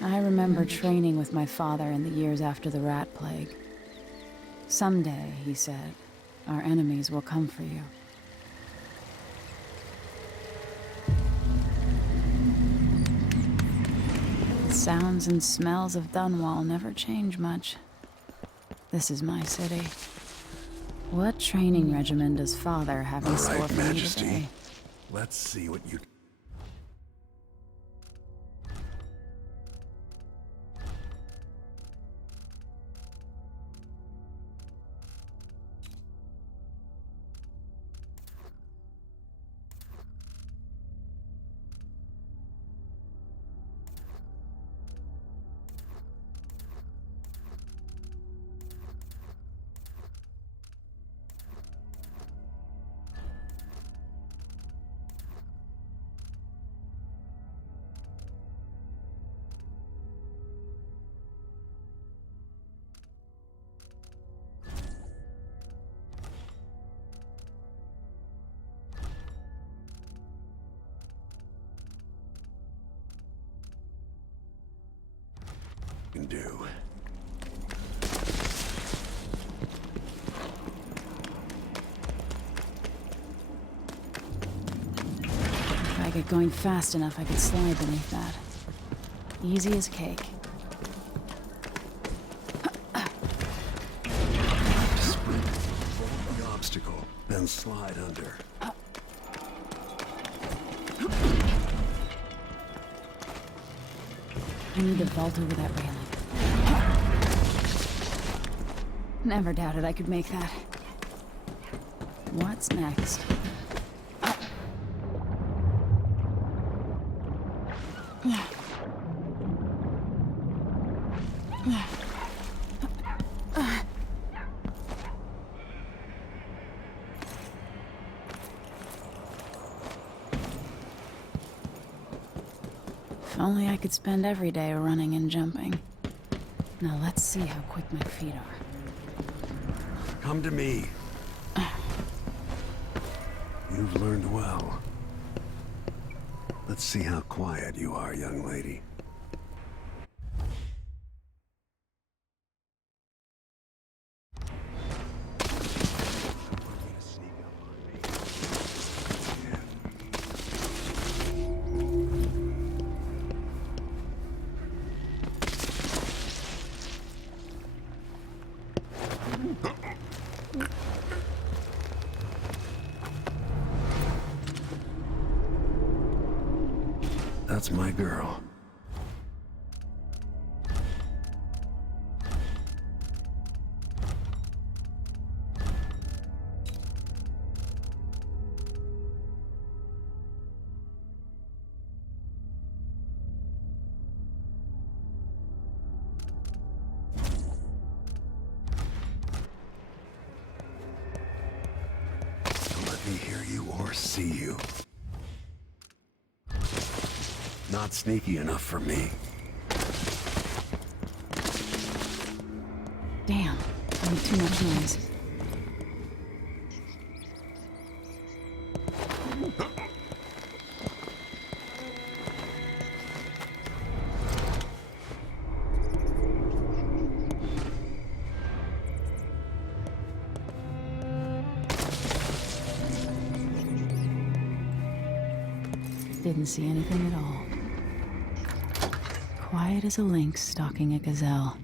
I remember training with my father in the years after the rat plague. Someday, he said, our enemies will come for you. The sounds and smells of Dunwall never change much. This is my city. What training regimen does father have in store for me today? Let's see what you... can do. If I get going fast enough, I could slide beneath that. Easy as cake. Sprint, hold the obstacle, then slide under. I need to vault over that railing. Never doubted I could make that. What's next? If only I could spend every day running and jumping. Now let's see how quick my feet are. Come to me. You've learned well. Let's see how quiet you are, young lady. That's my girl. Don't let me hear you or see you. Not sneaky enough for me. Damn, I made too much noise. Didn't see anything at all. Quiet as a lynx stalking a gazelle.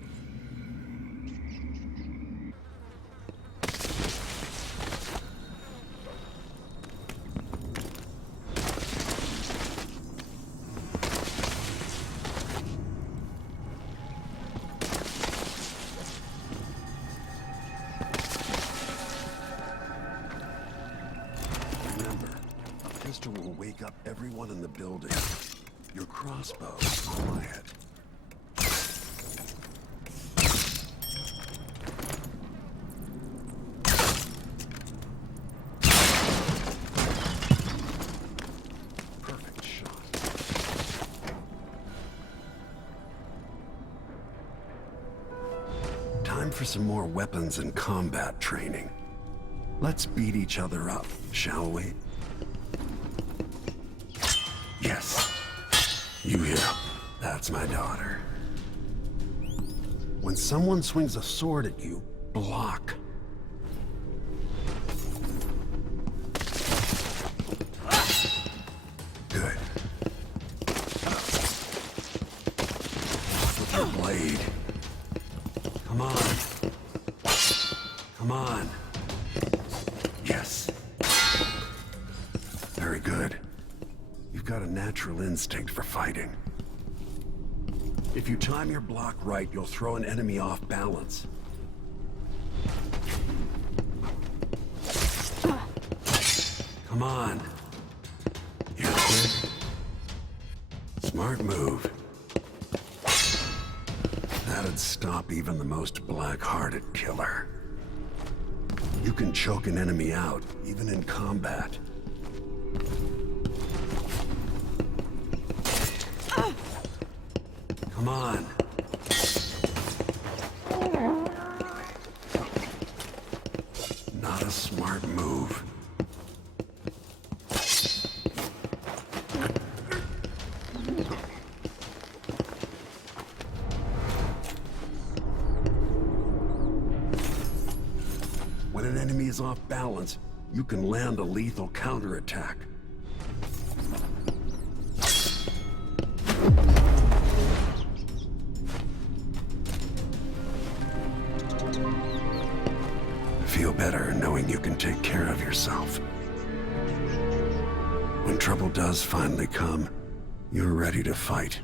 Remember, a pistol will wake up everyone in the building. Your crossbow is quiet. Perfect shot. Time for some more weapons and combat training. Let's beat each other up, shall we? Yes. You hear? That's my daughter. When someone swings a sword at you, block. Good. With your blade. Come on. Come on. Yes. Very good. You've got a natural instinct for fighting. If you time your block right, you'll throw an enemy off balance. Come on. You quit? Smart move. That'd stop even the most black-hearted killer. You can choke an enemy out, even in combat. Come on. Not a smart move. When an enemy is off balance, you can land a lethal counterattack. Feel better knowing you can take care of yourself. When trouble does finally come, you're ready to fight.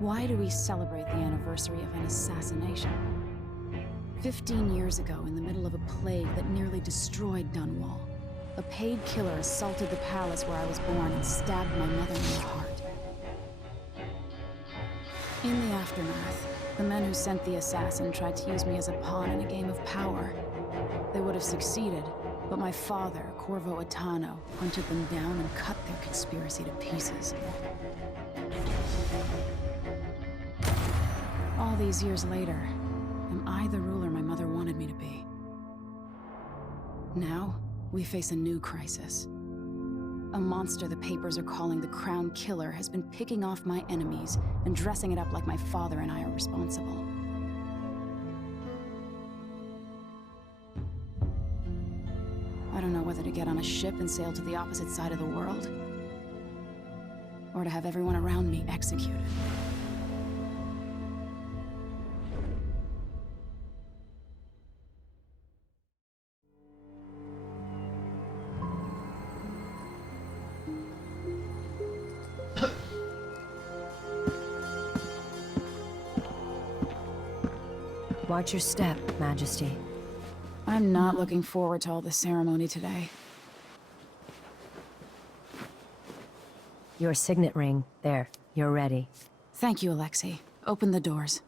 Why do we celebrate the anniversary of an assassination? 15 years ago, in the middle of a plague that nearly destroyed Dunwall, a paid killer assaulted the palace where I was born and stabbed my mother in the heart. In the aftermath, the men who sent the assassin tried to use me as a pawn in a game of power. They would have succeeded, but my father, Corvo Attano, hunted them down and cut their conspiracy to pieces. All these years later, am I the ruler my mother wanted me to be? Now, we face a new crisis. A monster the papers are calling the Crown Killer has been picking off my enemies and dressing it up like my father and I are responsible. I don't know whether to get on a ship and sail to the opposite side of the world, or to have everyone around me executed. Watch your step, Majesty. I'm not looking forward to all the ceremony today. Your signet ring. There, you're ready. Thank you, Alexei. Open the doors.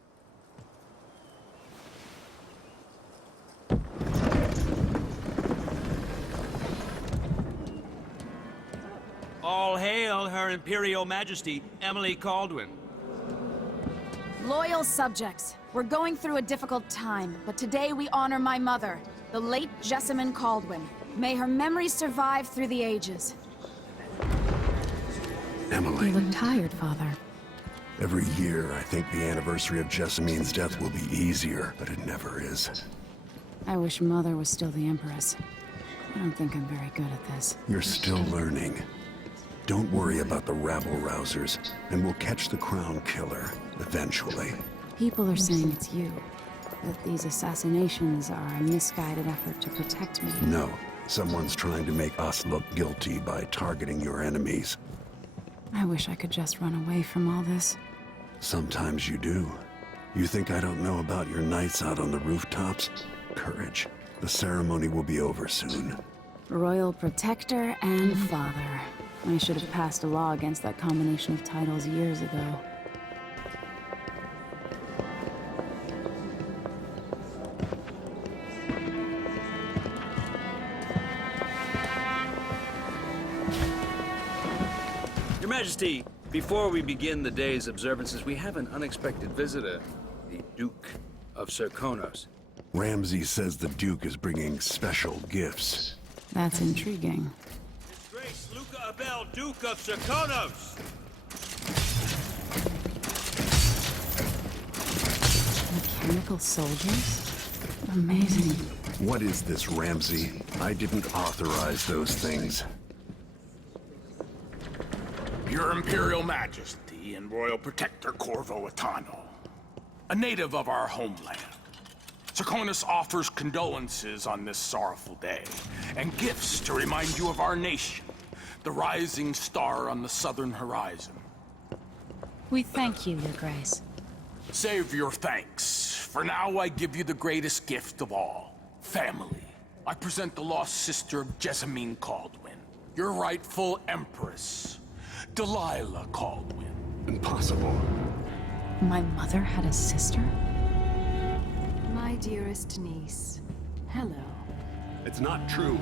All hail Her Imperial Majesty, Emily Caldwin. Loyal subjects, we're going through a difficult time, but today we honor my mother, the late Jessamine Caldwin. May her memory survive through the ages. Emily. You look tired, Father. Every year, I think the anniversary of Jessamine's death will be easier, but it never is. I wish Mother was still the Empress. I don't think I'm very good at this. You're still learning. Don't worry about the rabble-rousers, and we'll catch the Crown Killer, eventually. People are saying it's you. That these assassinations are a misguided effort to protect me. No, someone's trying to make us look guilty by targeting your enemies. I wish I could just run away from all this. Sometimes you do. You think I don't know about your nights out on the rooftops? Courage. The ceremony will be over soon. Royal Protector and Father. I should have passed a law against that combination of titles years ago. Your Majesty, before we begin the day's observances, we have an unexpected visitor, the Duke of Serkonos. Ramsay says the Duke is bringing special gifts. That's intriguing. His Grace Luca Abel, Duke of Serkonos! Mechanical soldiers? Amazing. What is this, Ramsay? I didn't authorize those things. Your Imperial Majesty and Royal Protector Corvo Atano, a native of our homeland. Serkonos offers condolences on this sorrowful day, and gifts to remind you of our nation, the rising star on the southern horizon. We thank you, Your Grace. Save your thanks. For now, I give you the greatest gift of all, family. I present the lost sister of Jessamine Caldwin, your rightful Empress, Delilah Caldwin. Impossible. My mother had a sister? My dearest niece, hello. It's not true.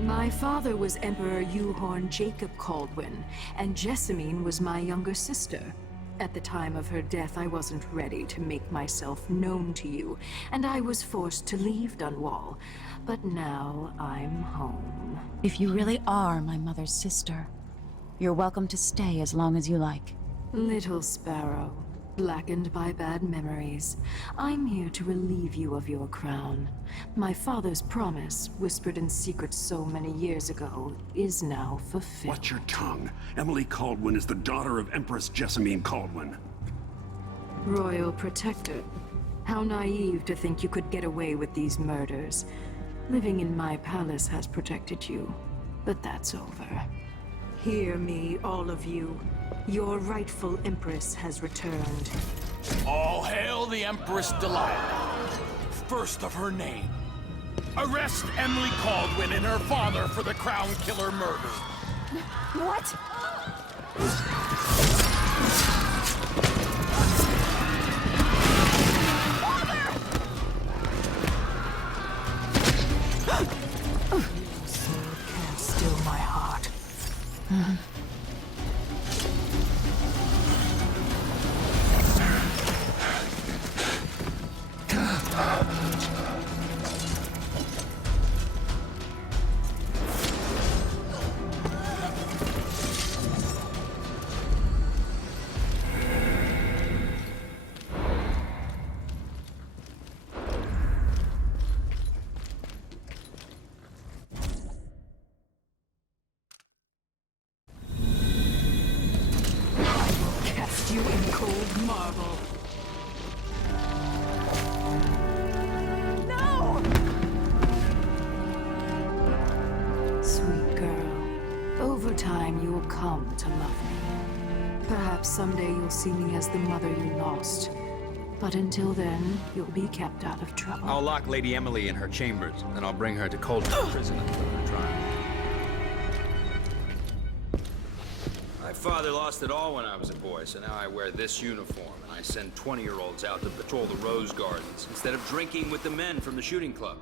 My father was Emperor Euhorn Jacob Caldwin, and Jessamine was my younger sister. At the time of her death, I wasn't ready to make myself known to you, and I was forced to leave Dunwall. But now I'm home. If you really are my mother's sister, you're welcome to stay as long as you like. Little Sparrow, blackened by bad memories, I'm here to relieve you of your crown. My father's promise, whispered in secret so many years ago, is now fulfilled. Watch your tongue. Emily Caldwin is the daughter of Empress Jessamine Caldwin. Royal Protector, how naive to think you could get away with these murders. Living in my palace has protected you, but that's over. Hear me, all of you. Your rightful Empress has returned. All hail the Empress Delilah, first of her name. Arrest Emily Caldwin and her father for the Crown Killer murder. What? Sword can't still my heart. Cast you in cold marble. Sweet girl, over time you will come to love me. Perhaps someday you'll see me as the mother you lost. But until then, you'll be kept out of trouble. I'll lock Lady Emily in her chambers, then I'll bring her to Coldwood Prison until her trial. My father lost it all when I was a boy, so now I wear this uniform, and I send 20-year-olds out to patrol the Rose Gardens instead of drinking with the men from the shooting club.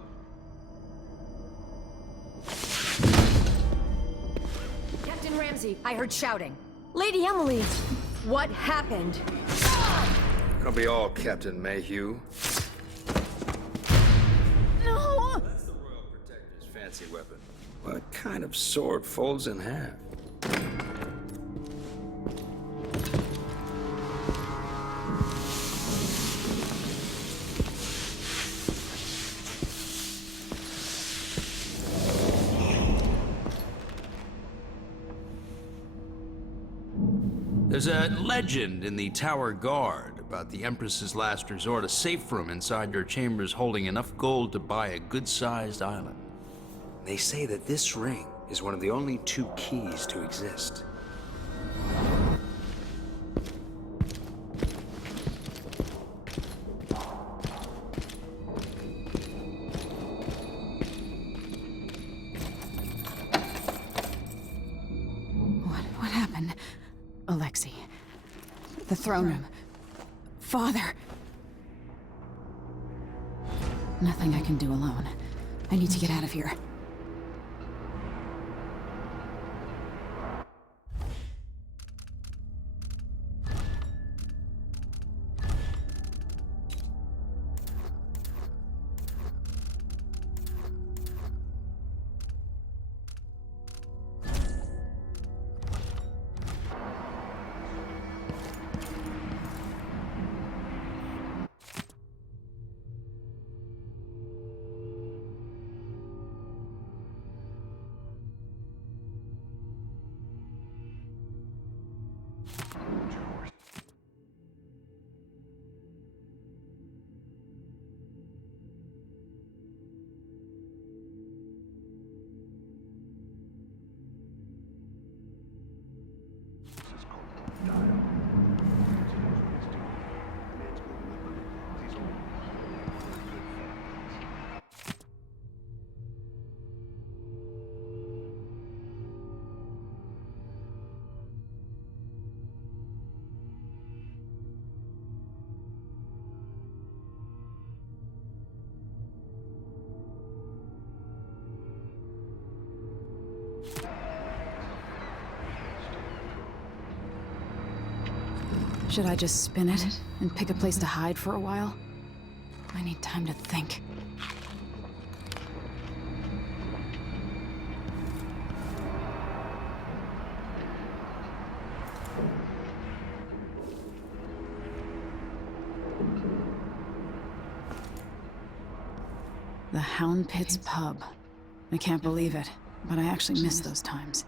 Captain Ramsay, I heard shouting. Lady Emily, what happened? It'll be all Captain Mayhew. No! That's the Royal Protector's fancy weapon. What kind of sword folds in half? There's a legend in the Tower Guard about the Empress's last resort, a safe room inside her chambers holding enough gold to buy a good-sized island. They say that this ring is one of the only 2 keys to exist. What happened? Alexei. The throne room. Father! Nothing I can do alone. I need to get out of here. Should I just spin it and pick a place to hide for a while? I need time to think. The Hound Pit's pub. I can't believe it, but I actually miss those times.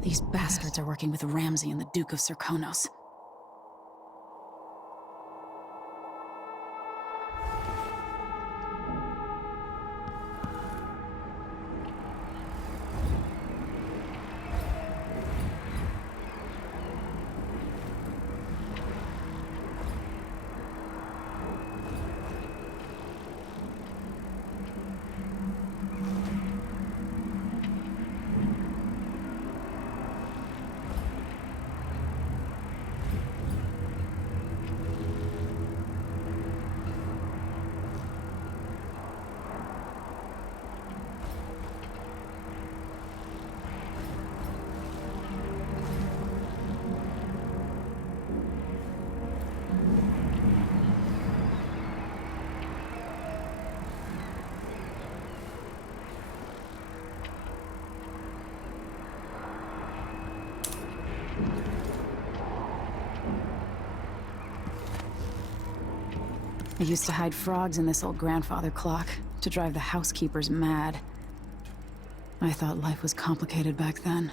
These bastards are working with Ramsey and the Duke of Serkonos. I used to hide frogs in this old grandfather clock to drive the housekeepers mad. I thought life was complicated back then.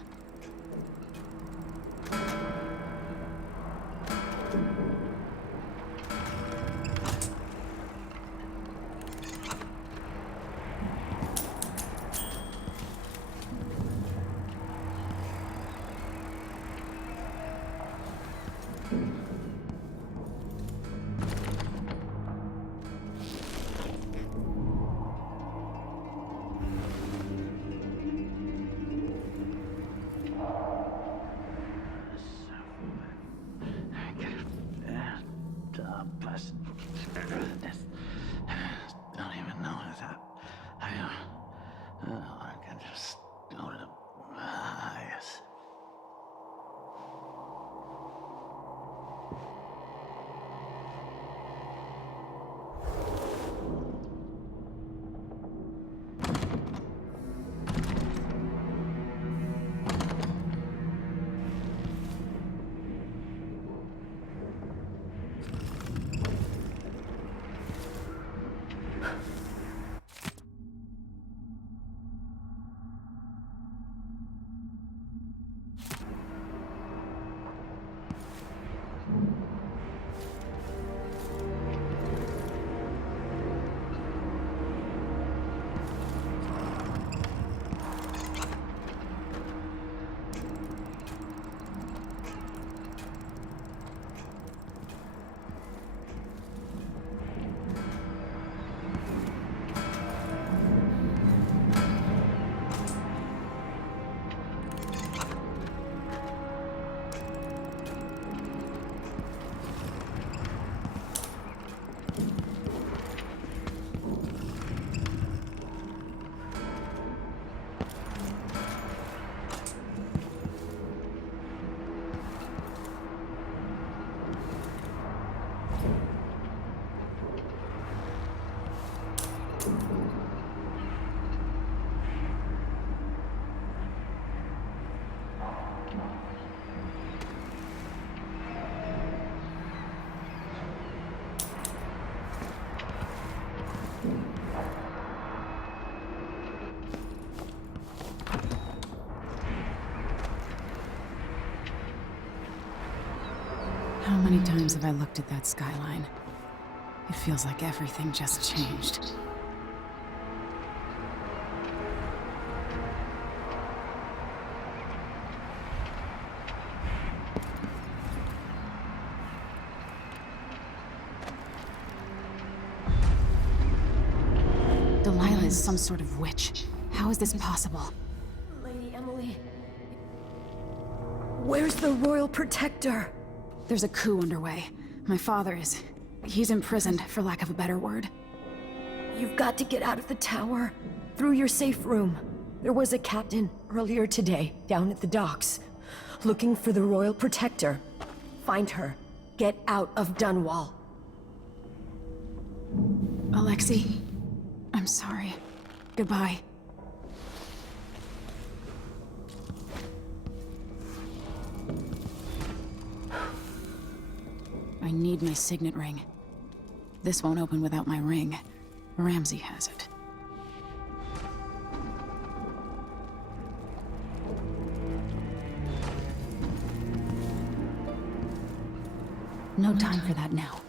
Don't even know that. I can just go to the eyes. many times have I looked at that skyline? It feels like everything just changed. Delilah is some sort of witch. How is this possible? Lady Emily... Where's the Royal Protector? There's a coup underway. My father is... he's imprisoned, for lack of a better word. You've got to get out of the tower. Through your safe room. There was a captain earlier today, down at the docks. Looking for the Royal Protector. Find her. Get out of Dunwall. Alexei, I'm sorry. Goodbye. I need my signet ring. This won't open without my ring. Ramsey has it. No time for that now.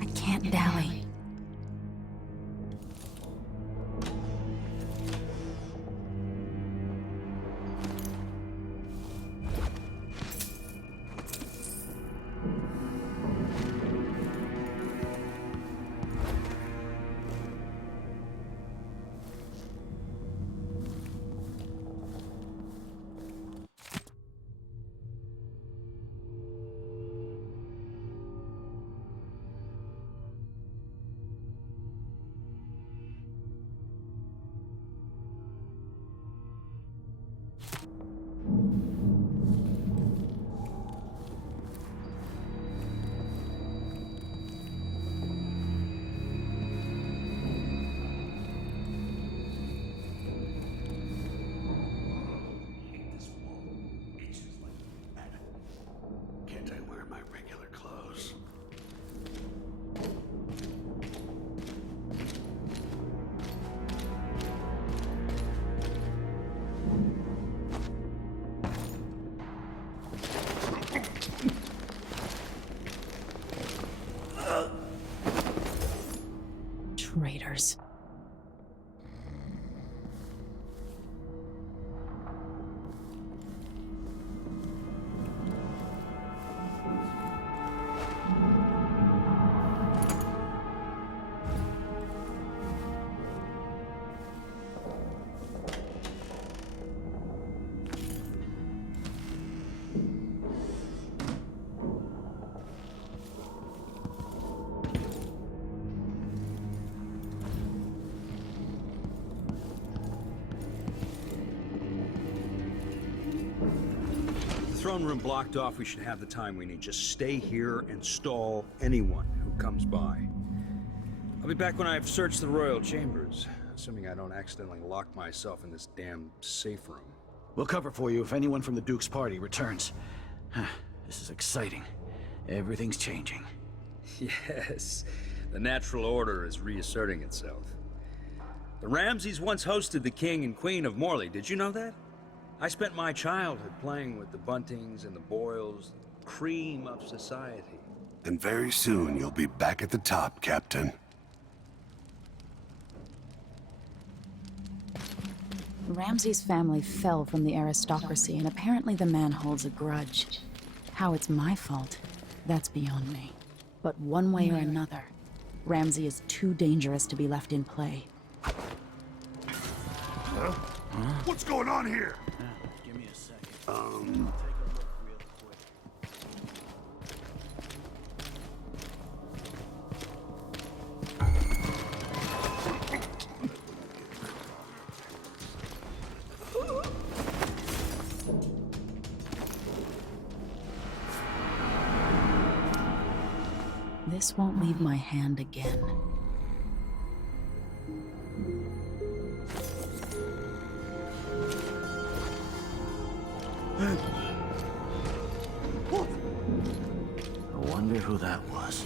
I can't dally. Can't I wear my regular clothes? Traitors. Throne room blocked off, we should have the time we need. Just stay here and stall anyone who comes by. I'll be back when I've searched the royal chambers, assuming I don't accidentally lock myself in this damn safe room. We'll cover for you if anyone from the Duke's party returns. This is exciting. Everything's changing. Yes, the natural order is reasserting itself. The Ramseys once hosted the King and Queen of Morley, did you know that? I spent my childhood playing with the Buntings and the Boyles, the cream of society. And very soon you'll be back at the top, Captain. Ramsay's family fell from the aristocracy, and apparently the man holds a grudge. How it's my fault, that's beyond me. But one way or another, Ramsay is too dangerous to be left in play. What's going on here? Give me a second. Take a look real quick. This won't leave my hand again. I wonder who that was.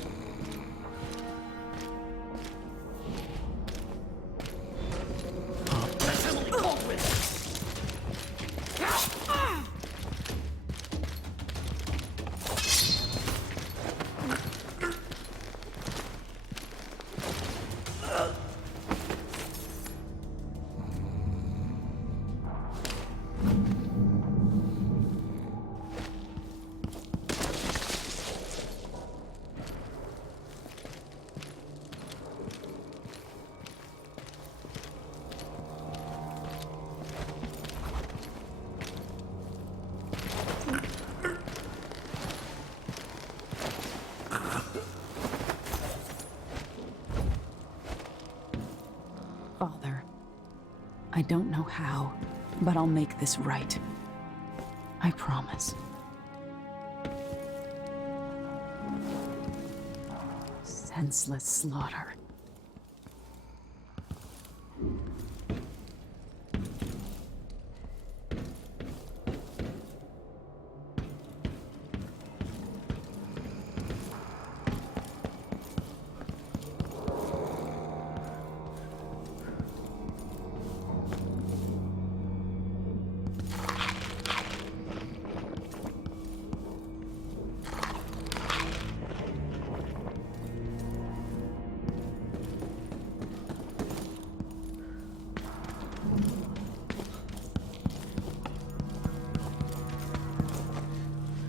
Father, I don't know how, but I'll make this right. I promise. Senseless slaughter.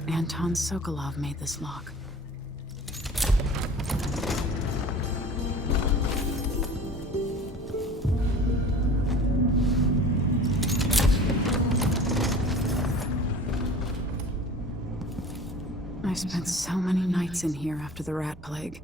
Anton Sokolov made this lock. I spent so many nights in here after the rat plague.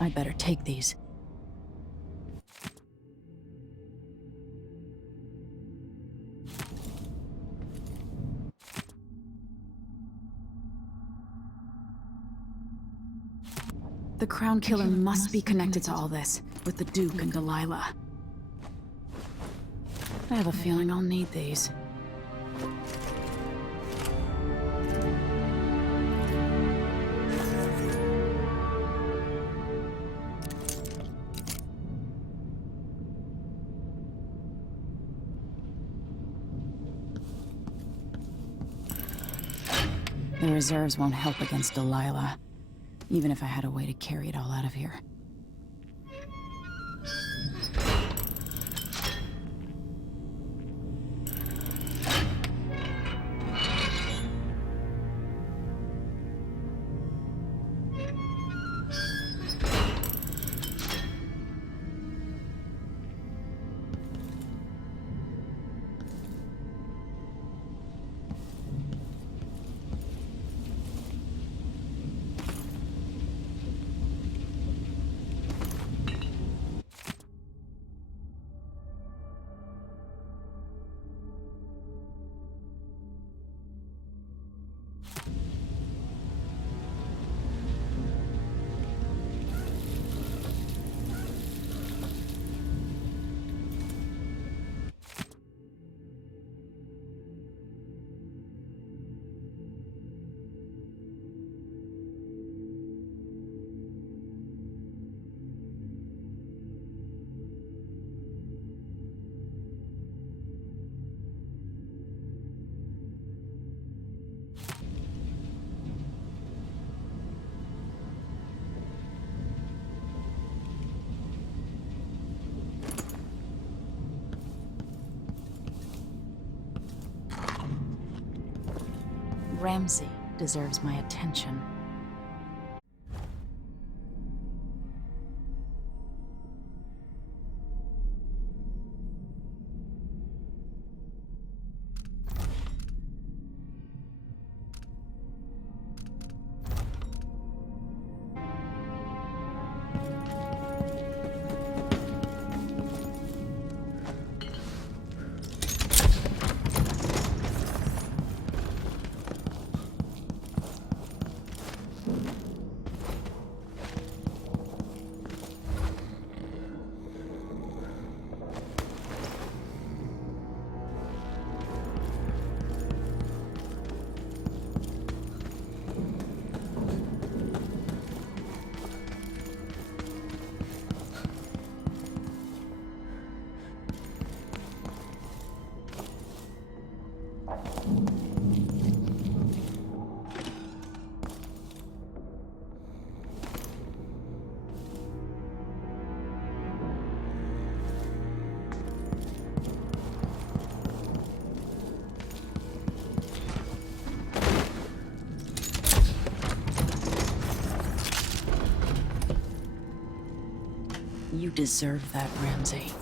I'd better take these. The Crown Killer must be connected to all this, with the Duke and Delilah. I have a feeling I'll need these. The reserves won't help against Delilah, even if I had a way to carry it all out of here. Ramsay deserves my attention. You deserve that, Ramsay.